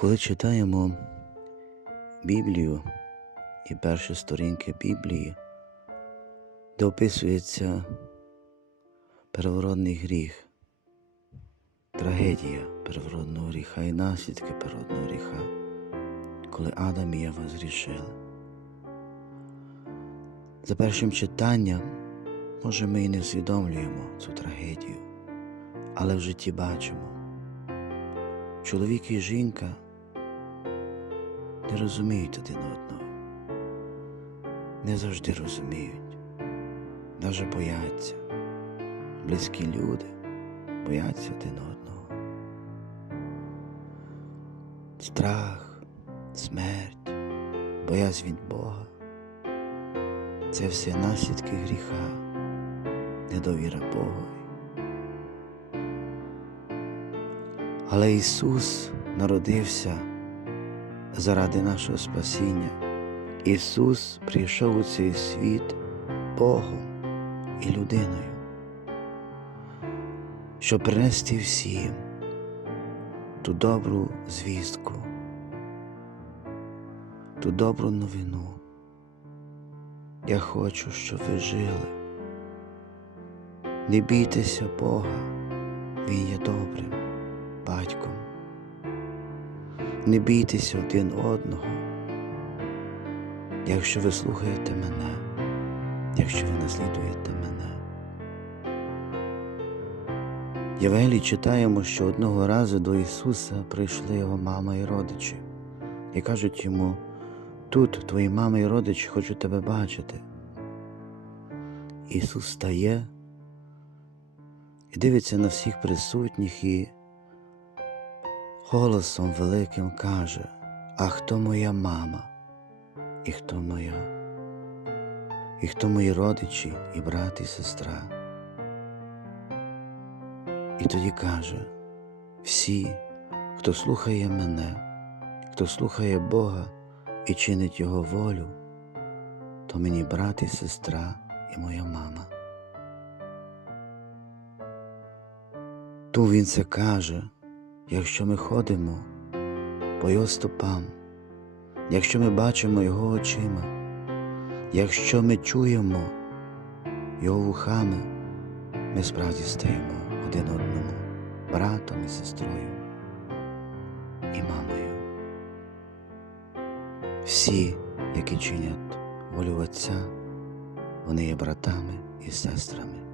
Коли читаємо Біблію і перші сторінки Біблії, де описується первородний гріх, трагедія первородного гріха і наслідки первородного гріха, коли Адам і Єва зрішили. За першим читанням, може, ми і не усвідомлюємо цю трагедію, але в житті бачимо. Чоловік і жінка не розуміють один одного, не завжди розуміють, навіть бояться. Близькі люди бояться один одного. Страх, смерть, боязнь від Бога це все наслідки гріха, недовіра Богові. Але Ісус народився заради нашого спасіння. Ісус прийшов у цей світ Богом і людиною, щоб принести всім ту добру звістку, ту добру новину. Я хочу, щоб ви жили. Не бійтеся Бога, Він є добрим батьком. Не бійтеся один одного, якщо ви слухаєте мене, якщо ви наслідуєте мене. В читаємо, що одного разу до Ісуса прийшли його мама і родичі і кажуть йому, тут твої мама і родичі хочуть тебе бачити. Ісус стає і дивиться на всіх присутніх і голосом великим каже, а хто моя мама, і хто моя, і хто мої родичі, і брат, і сестра. І тоді каже, всі, хто слухає мене, хто слухає Бога і чинить Його волю, то мені брат і сестра і моя мама. Ту він це каже, якщо ми ходимо по його стопам, якщо ми бачимо його очима, якщо ми чуємо його вухами, ми справді стаємо один одному братом і сестрою і мамою. Всі, які чинять волю Отця, вони є братами і сестрами